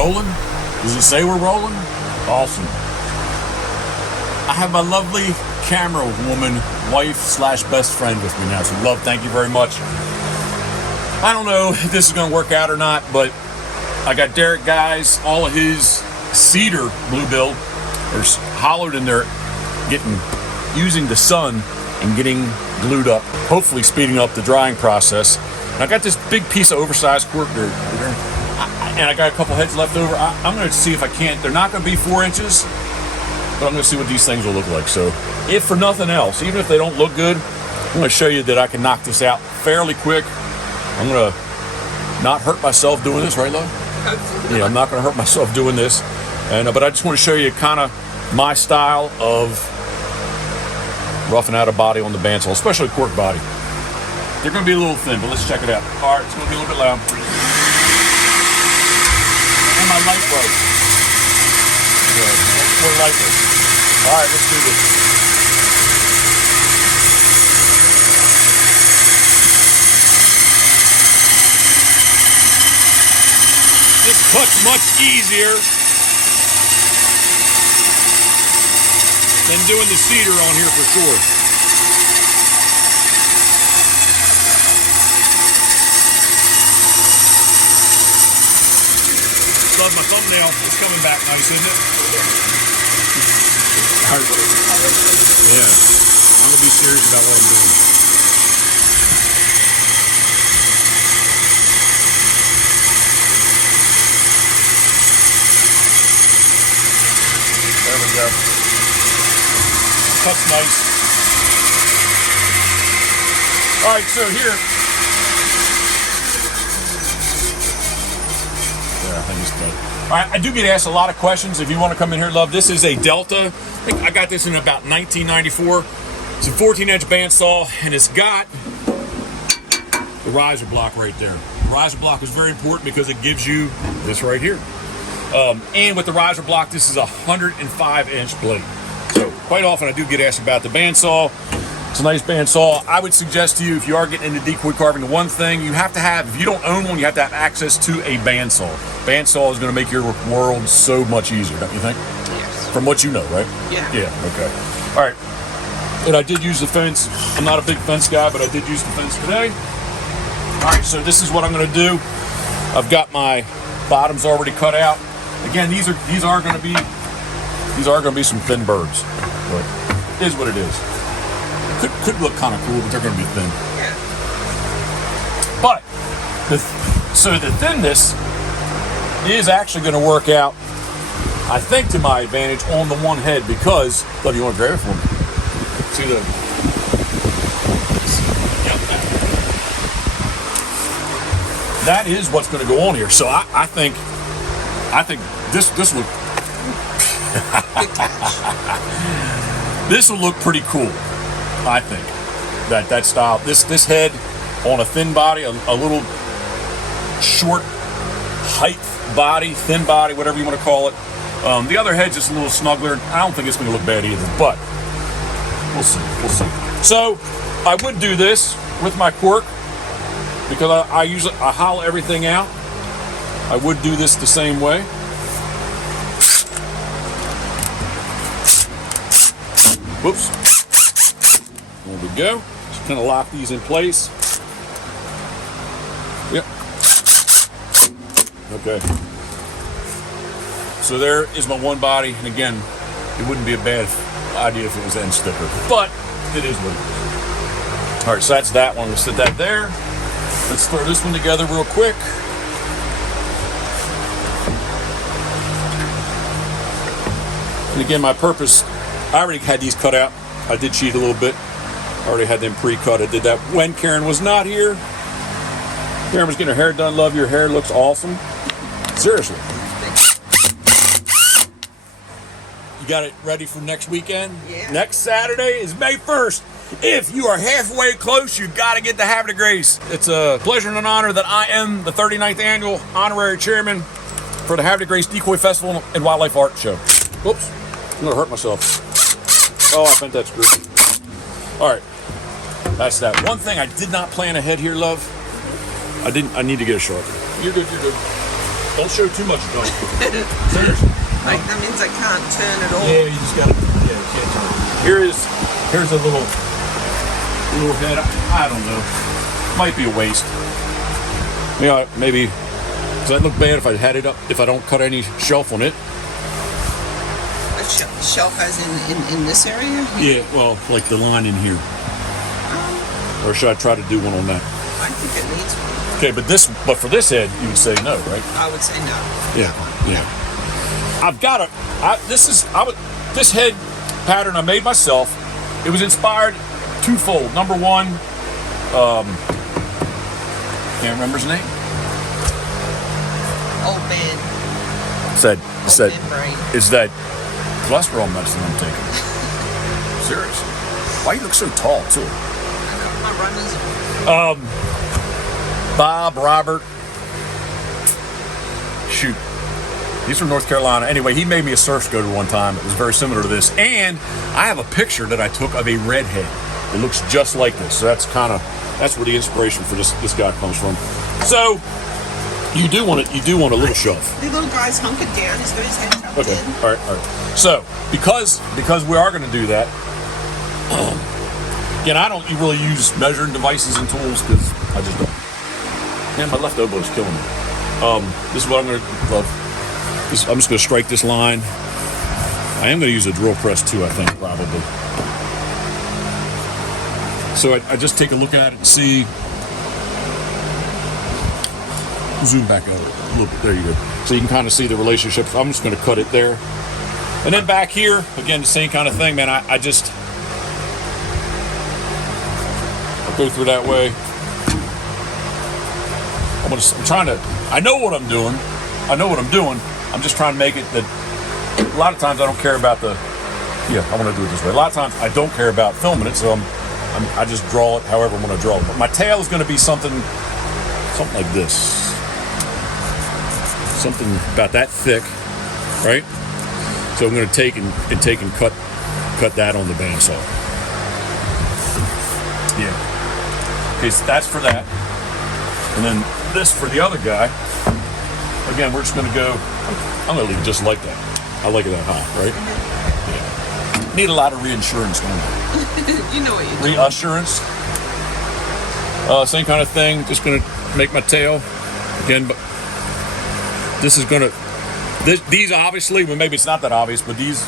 rolling? Does it say we're rolling? Awesome. I have my lovely camera woman, wife slash best friend with me now. So love, thank you very much. I don't know if this is going to work out or not, but I got Derek guys, all of his cedar bluebill are hollowed in there, using the sun and getting glued up, hopefully speeding up the drying process. And I got this big piece of oversized cork there, and I got a couple heads left over. I'm going to see if I can't. They're not going to be 4 inches, but I'm going to see what these things will look like. So if for nothing else, even if they don't look good, I'm going to show you that I can knock this out fairly quick. I'm going to not hurt myself doing this, right, love? Yeah, I'm not going to hurt myself doing this. And but I just want to show you kind of my style of roughing out a body on the bandsaw, especially cork body. They're going to be a little thin, but let's check it out. All right, it's going to be a little bit loud. And my light broke. Good. We're lightless. All right, let's do this. This cuts much easier than doing the cedar on here for sure. Love my thumbnail. It's coming back nice, isn't it? Yeah. I'm going to be serious about what I'm doing. There we go. Cuts nice. All right, so here. There, I think it's good. All right, I do get asked a lot of questions. If you want to come in here, love, this is a Delta. I think I got this in about 1994. It's a 14-inch bandsaw, and it's got the riser block right there. The riser block is very important because it gives you this right here. And with the riser block, this is a 105-inch blade. So quite often I do get asked about the bandsaw. It's a nice bandsaw. I would suggest to you, if you are getting into decoy carving, the one thing you have to have, if you don't own one, you have to have access to a bandsaw. Bandsaw is going to make your world so much easier, don't you think? Yes. From what you know, right? Yeah. Yeah, okay. All right. And I did use the fence. I'm not a big fence guy, but I did use the fence today. All right, so this is what I'm going to do. I've got my bottoms already cut out. Again, these are going to be some thin birds. But it is what it is. Could look kind of cool, but they're going to be thin. Yeah. But so the thinness is actually going to work out, I think, to my advantage on the one head because, love, you want to grab it for me? See the. That is what's going to go on here. So I think this look. This will look pretty cool. I think that style, this head on a thin body, a little short height body, thin body, whatever you want to call it. The other head's just a little snuggler. I don't think it's going to look bad either, but we'll see. We'll see. So I would do this with my cork because I hollow everything out. I would do this the same way. Whoops. There we go. Just kind of lock these in place. Yep. Okay. So there is my one body. And again, it wouldn't be a bad idea if it was end sticker, but it is what it is. All right, so that's that one. We'll set that there. Let's throw this one together real quick. And again, my purpose, I already had these cut out. I did cheat a little bit. I already had them pre-cut. I did that when Karen was not here. Karen was getting her hair done. Love, your hair looks awesome. Seriously. You got it ready for next weekend? Yeah. Next Saturday is May 1st. If you are halfway close, you got to get the Habit of Grace. It's a pleasure and an honor that I am the 39th annual honorary chairman for the Habit of Grace Decoy Festival and Wildlife Art Show. Whoops, I'm gonna hurt myself. Oh, I bent that screw. All right, that's that. One thing I did not plan ahead here, love. I need to get a sharpener. You're good, you're good. Don't show too much, John. Seriously. Like, that means I can't turn it all. Yeah, you just gotta, yeah, you can't turn it. Here's a little head. I don't know. Might be a waste. Yeah, maybe. Does that look bad if I had it up, if I don't cut any shelf on it? A shelf as in this area? Yeah, well, like the line in here. Or should I try to do one on that? I think it needs one. Okay, but for this head, you would say no, right? I would say no. Yeah, yeah. I've got this head pattern I made myself. It was inspired twofold. Number one, can't remember his name. Old man. Said man brain. Is that cholesterol medicine I'm taking? Seriously. Why you look so tall too? I know, my runners. Bob, Robert. Shoot. He's from North Carolina. Anyway, he made me a surf scooter one time. It was very similar to this. And I have a picture that I took of a redhead. It looks just like this. So that's where the inspiration for this guy comes from. So you do want a little shove. The little guy's hunkered down. He's got his head tucked Okay. in. All right. So because we are going to do that. Again, I don't really use measuring devices and tools because I just don't. Man, my left elbow is killing me. This is what I'm going to love. I'm just going to strike this line. I am going to use a drill press too, I think, probably. So I just take a look at it and see. Zoom back out a little bit. There you go. So you can kind of see the relationship. I'm just going to cut it there. And then back here, again, the same kind of thing, man. I'll go through that way. I know what I'm doing. I'm just trying to make it that a lot of times I don't care about I want to do it this way. A lot of times I don't care about filming it, so I just draw it however I want to draw it. But my tail is going to be something like this. Something about that thick, right? So I'm going to take and cut that on the bandsaw. Yeah. Okay, so that's for that. And then this for the other guy. Again, we're just going to go, I'm going to leave it just like that. I like it that high, right? Yeah. Need a lot of reinsurance, don't I? You know what you're doing. Reassurance. Same kind of thing. Just going to make my tail. Again, but this is going to, these obviously, well, maybe it's not that obvious, but these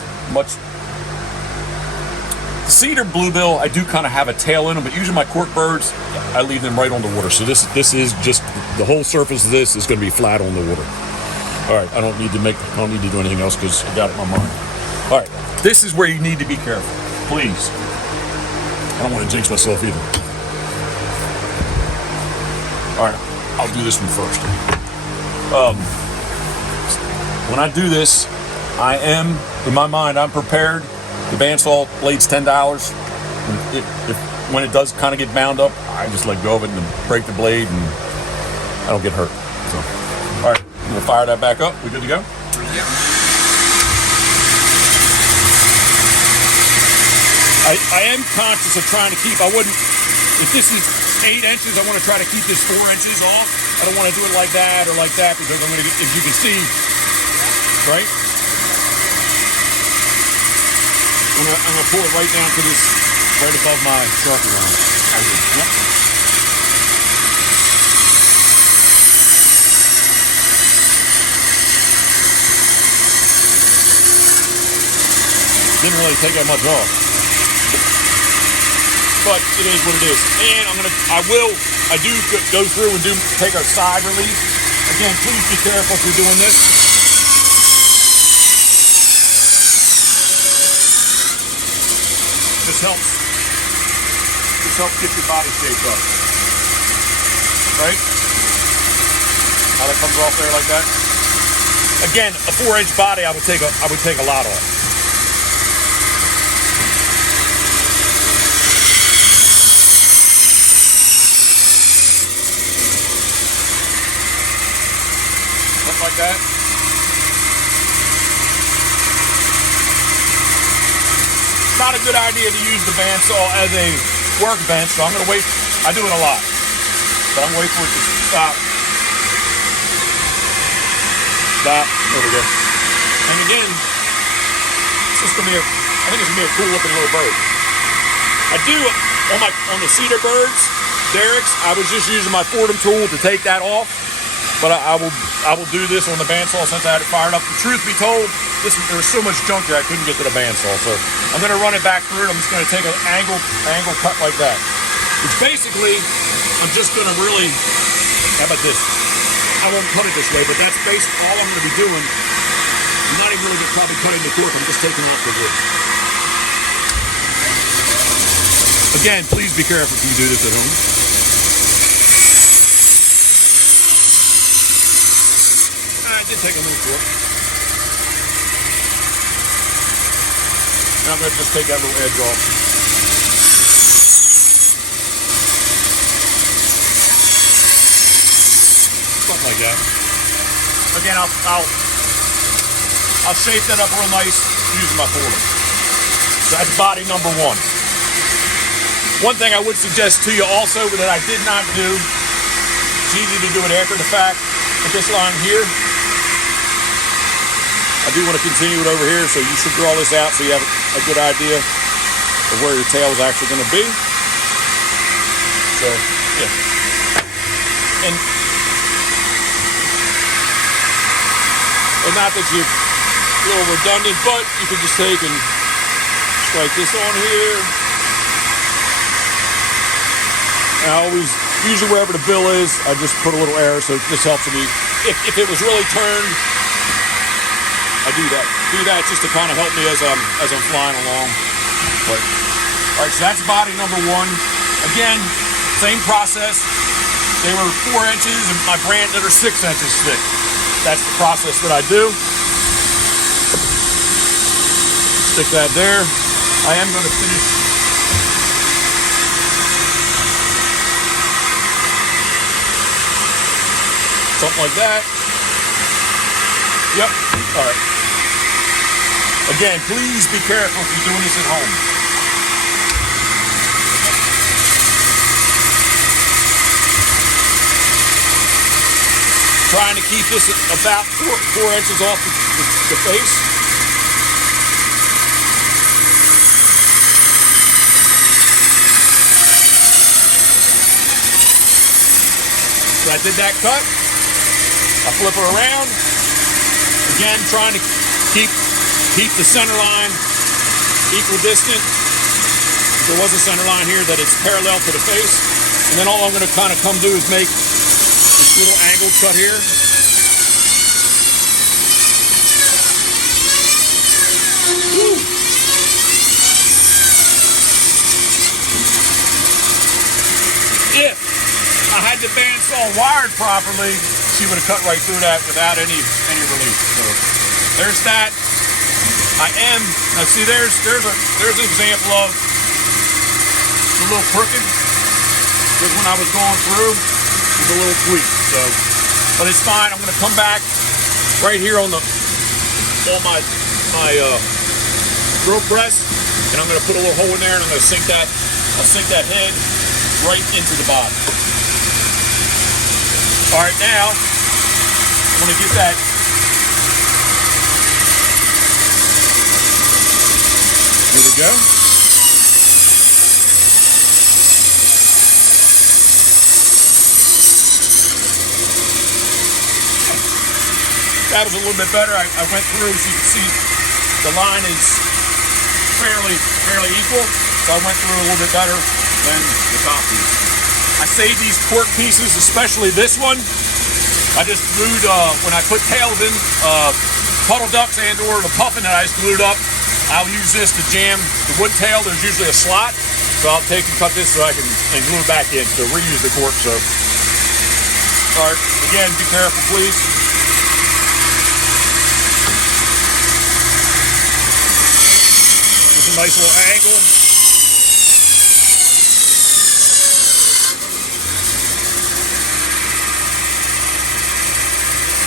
cedar bluebill, I do kind of have a tail in them, but usually my cork birds, I leave them right on the water. So this is just, the whole surface of this is going to be flat on the water. All right, I don't need to do anything else because I got it in my mind. All right, this is where you need to be careful, please. I don't want to jinx myself either. All right, I'll do this one first. When I do this, I am, in my mind, I'm prepared. The bandsaw blade's $10. When it does kind of get bound up, I just let go of it and break the blade, and I don't get hurt. So, all right, I'm gonna fire that back up. We good to go? Yeah. I am conscious of trying to keep. If this is 8 inches, I want to try to keep this 4 inches off. I don't want to do it like that or like that because I'm gonna get, if you can see, right? I'm gonna pull it right down to this, right above my Sharpie line. Yep. Didn't really take that much off, but it is what it is. And I do go through and take a side release. Again, please be careful if you're doing this. This helps get your body shaped up. Right? How that comes off there like that. Again, a 4-inch body, I would take a lot off. Something like that. Not a good idea to use the bandsaw as a workbench, so I'm going to wait. I do it a lot, but I'm waiting for it to stop. Stop. There we go. And again, it's just gonna be I think it's gonna be a cool looking little bird. I do on the cedar birds, derricks, I was just using my Fordham tool to take that off. But I will do this on the bandsaw since I had it fired up. The truth be told, there was so much junk there I couldn't get to the bandsaw. So I'm gonna run it back through it. I'm just gonna take an angle cut like that. Which basically, I'm just gonna really, how about this? I won't cut it this way, but that's basically all I'm gonna be doing. I'm not even really gonna probably cutting the cork, I'm just taking off the wood. Again, please be careful if you do this at home. I did take a little cork. Now I'm gonna just take that little edge off. Something like that. Again, I'll shape that up real nice using my Fordham. So that's body number one. One thing I would suggest to you also that I did not do, it's easy to do it after the fact, with this line here. I do want to continue it over here, so you should draw this out so you have a good idea of where your tail is actually going to be. So, yeah. And not that you're a little redundant, but you can just take and strike this on here. And I always, usually wherever the bill is, I just put a little arrow, so this helps me. If it was really turned, I do that just to kind of help me as I'm flying along. But, all right, so that's body number one. Again, same process. They were 4 inches, and my brand that are 6 inches thick. That's the process that I do. Stick that there. I am going to finish. Something like that. Yep. All right. Again, please be careful if you're doing this at home. Trying to keep this at about 4 inches off the face. So I did that cut. I flip her around. Again, trying to keep the center line equidistant. If there was a center line here, that it's parallel to the face. And then all I'm going to kind of come do is make this little angled cut here. Woo. If I had the bandsaw wired properly, she would have cut right through that without any relief. So there's that. Now see, there's an example of a little crooked, because when I was going through, it was a little tweak. So, but it's fine. I'm going to come back right here on my drill press, and I'm going to put a little hole in there, and I'm going to sink that. I'll sink that head right into the bottom. All right, now I'm going to get that. Here we go. That was a little bit better. I went through, so you can see the line is fairly equal. So I went through a little bit better than the top piece. I save these cork pieces, especially this one. I just glued, when I put tails in, puddle ducks and or the puffin that I just glued up, I'll use this to jam the wood tail. There's usually a slot, so I'll take and cut this so I can glue it back in. So reuse the cork. So, all right, again, be careful, please. Just a nice little angle.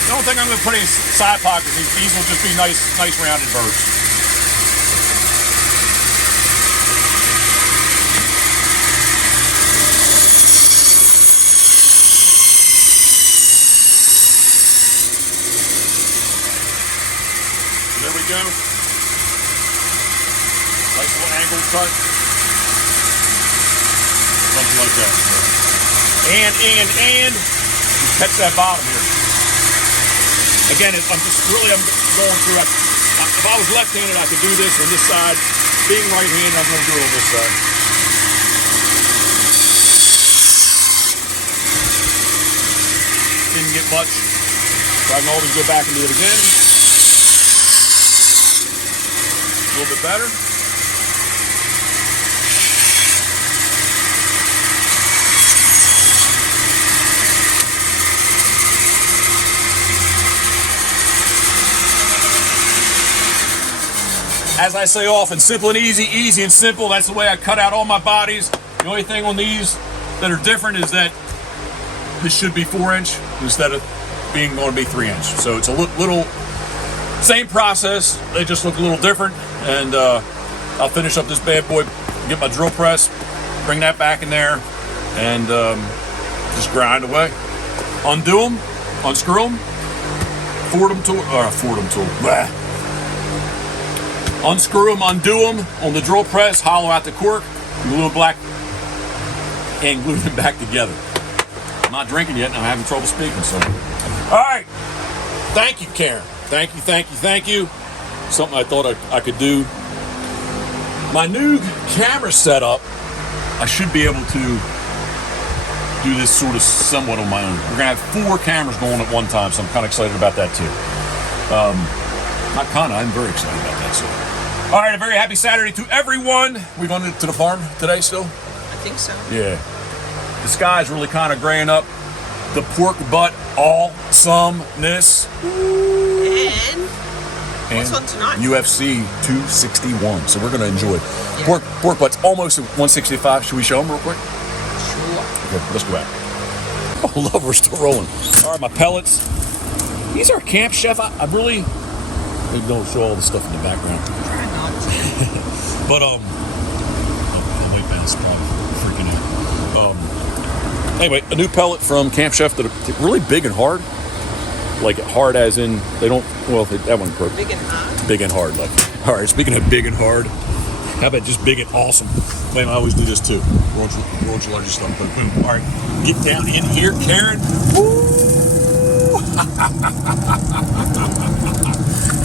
The only thing I'm going to put in side pockets, these will just be nice rounded birds. we go. Nice little angle cut. Something like that. And catch that bottom here. Again, I'm going through it. If I was left-handed, I could do this on this side. Being right-handed, I'm going to do it on this side. Didn't get much, so I can always go back and do it again. A little bit better. As I say often, simple and easy, easy and simple. That's the way I cut out all my bodies. The only thing on these that are different is that this should be 4-inch instead of being going to be 3-inch. So it's a little, same process. They just look a little different. And I'll finish up this bad boy, get my drill press, bring that back in there, and just grind away. Undo them, unscrew them, Fordham tool. Blah. Unscrew them, undo them on the drill press, hollow out the cork, glue it black, and glue them back together. I'm not drinking yet, and I'm having trouble speaking, so. All right. Thank you, Karen. Thank you. Something I thought I could do. My new camera setup, I should be able to do this sort of somewhat on my own. We're going to have 4 cameras going at one time, so I'm kind of excited about that, too. I'm very excited about that, so. All right, a very happy Saturday to everyone. We've gone to the farm today still? I think so. Yeah. The sky's really kind of graying up. The pork butt awesomeness. And what's on tonight? UFC 261. So we're going to enjoy it. Yeah. Pork butt's almost at 165. Should we show them real quick? Sure. Okay, let's go back. Oh, love, we're still rolling. All right, my pellets. These are Camp Chef. I really don't show all the stuff in the background. Try not to. But the white bass probably freaking out. Anyway, a new pellet from Camp Chef that are really big and hard. Like hard as in they don't. Well, that one broke. Big and hard. Big and hard. Like, all right. Speaking of big and hard, how about just big and awesome? Man, I always do this too. World's largest stuff. But boom. All right, get down in here, Karen. Woo!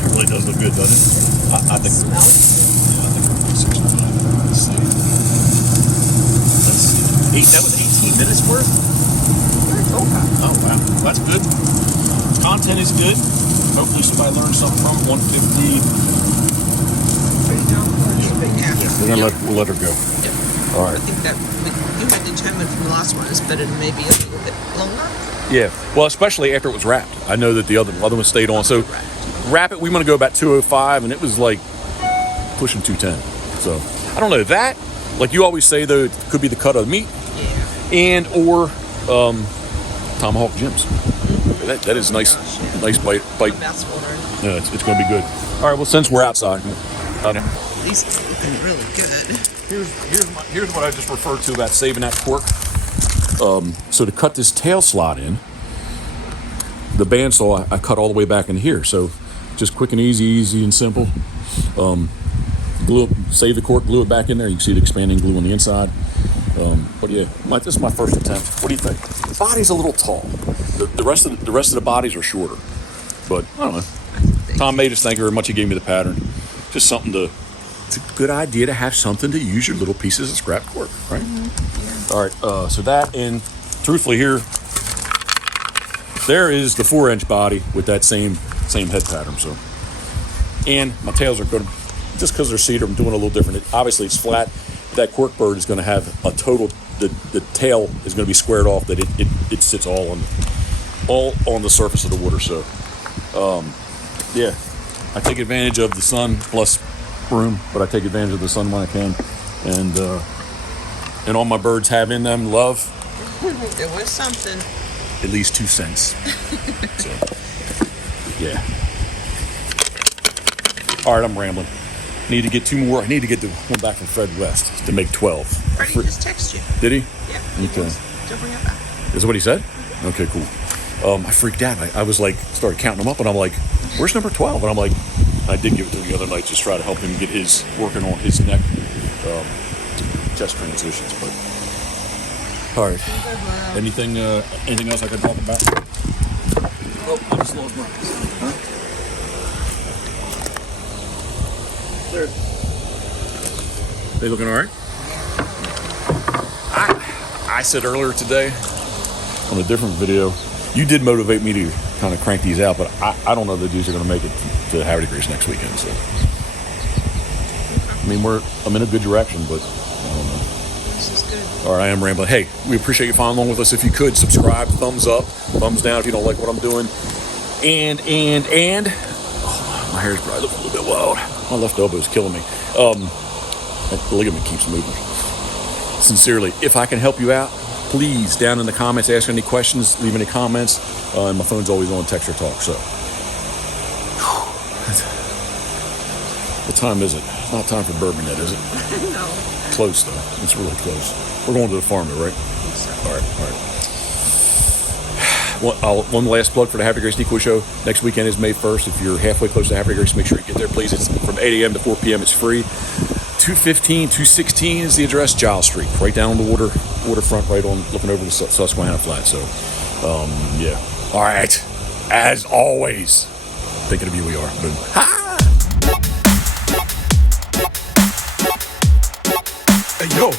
It really does look good, doesn't it? I think. Smell it? Let's see. That was 18 minutes worth? Oh, wow. That's good. Content is good. Hopefully somebody learned something from it. 150. Yeah. We'll let her go. Yep. All right. I think that you had determined from the last one it's better to maybe a little bit longer. Yeah. Well, especially after it was wrapped. I know that the other one stayed on. So wrap it. We want to go about 205, and it was like pushing 210. So I don't know that. Like you always say, though, it could be the cut of the meat. Yeah. And or tomahawk gems. That is nice. Gosh, yeah. Nice bite. Mouth's watering. Yeah, it's going to be good. All right. Well, since we're outside, These are looking really good. here's what I just referred to about saving that pork. So to cut this tail slot in, the bandsaw I cut all the way back in here. So just quick and easy and simple. Save the cork, glue it back in there. You can see the expanding glue on the inside. But yeah, this is my first attempt. What do you think? The body's a little tall. The rest of the bodies are shorter. But I don't know. Tom made us. Thank you very much. He gave me the pattern. Just something to. It's a good idea to have something to use your little pieces of scrap cork, right? Mm-hmm. Yeah. All right. So that, and truthfully here, there is the 4-inch body with that same head pattern. So, and my tails are going to, just because they're cedar, I'm doing a little different. Obviously, it's flat. That cork bird is going to have a total. The tail is going to be squared off. That it sits all on the surface of the water. So, yeah, I take advantage of the sun plus room, but I take advantage of the sun when I can, and all my birds have in them love. There was something. At least 2 cents. So, yeah. All right, I'm rambling. Need to get 2 more. I need to get the one back from Fred West to make 12. Freddie just texted you. Did he? Yeah. Okay. Don't bring it back. Is that what he said? Okay, cool. I freaked out. I was like, started counting them up, and I'm like, where's number 12? And I'm like, I did give it to him the other night, just try to help him get his working on his neck chest transitions. But all right, anything else I can talk about? Oh, I just lost mine. Huh? There. They looking all right? I said earlier today on a different video, you did motivate me to kind of crank these out, but I don't know that these are going to make it to Carve Decoys next weekend. So, I mean, I'm in a good direction, but I don't know. This is good. All right, I am rambling. Hey, we appreciate you following along with us. If you could, subscribe, thumbs up, thumbs down if you don't like what I'm doing. And oh, my hair's probably looking a little bit wild. My left elbow is killing me. That ligament keeps moving. Sincerely, if I can help you out, please, down in the comments, ask any questions, leave any comments. And my phone's always on text or talk, so. What time is it? It's not time for bourbon yet, is it? No. Close, though. It's really close. We're going to the farm, though, right? So. All right. One last plug for the Carve Decoys Decoy Show. Next weekend is May 1st. If you're halfway close to Carve Decoys, make sure you get there, please. It's from 8 a.m. to 4 p.m. It's free. 216 is the address, Giles Street, right down on the waterfront, right on looking over the Susquehanna Flat. So, yeah. All right. As always, thinking of you, we are. Boom. Ha! Hey, yo.